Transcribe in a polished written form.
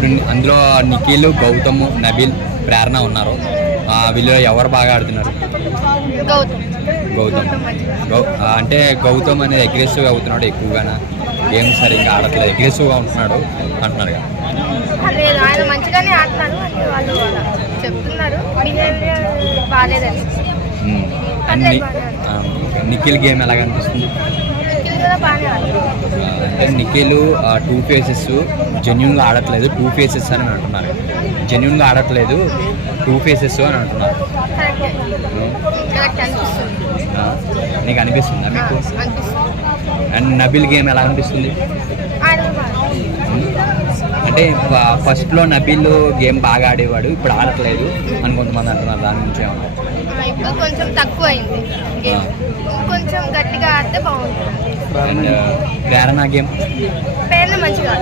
ఇప్పుడు అందులో నిఖిల్, గౌతమ్, నబిల్, ప్రేరణ ఉన్నారు. వీళ్ళు ఎవరు బాగా ఆడుతున్నారు? గౌతమ్. అంటే గౌతమ్ అనేది అగ్రెసివ్గా అవుతున్నాడు ఎక్కువగానా? గేమ్ సరిగ్గా ఆడట్లేదు, అగ్రెసివ్గా ఉంటున్నాడు అంటున్నారు కదా. లేదు, ఆయన మంచిగానే ఆడుతున్నాడు అని వాళ్ళు చెప్తున్నారు. బిహేవియర్ బాగాలేదని. నిఖిల్ గేమ్ ఎలాగ అనిపిస్తుంది? అంటే నిఖిల్ 2 ఫేసెస్ జెన్యున్గా ఆడట్లేదు, 2 ఫేసెస్ అని అంటున్నారు. జెన్యున్గా ఆడట్లేదు, 2 ఫేసెస్ అని అంటున్నారు. నీకు అనిపిస్తుందా? మీకు అండ్ నబిల్ గేమ్ ఎలా అనిపిస్తుంది? అంటే ఫస్ట్లో నబిల్ గేమ్ బాగా ఆడేవాడు, ఇప్పుడు ఆడట్లేదు అని కొంతమంది అంటున్నారు. దాని గురించి ఏమన్నా? ఇప్పుడు కొంచెం తక్కువ అయింది, కొంచెం గట్టిగా ఆడితే బాగుంటుంది. అండ్ ప్రేరణ గేమ్ మంచిగా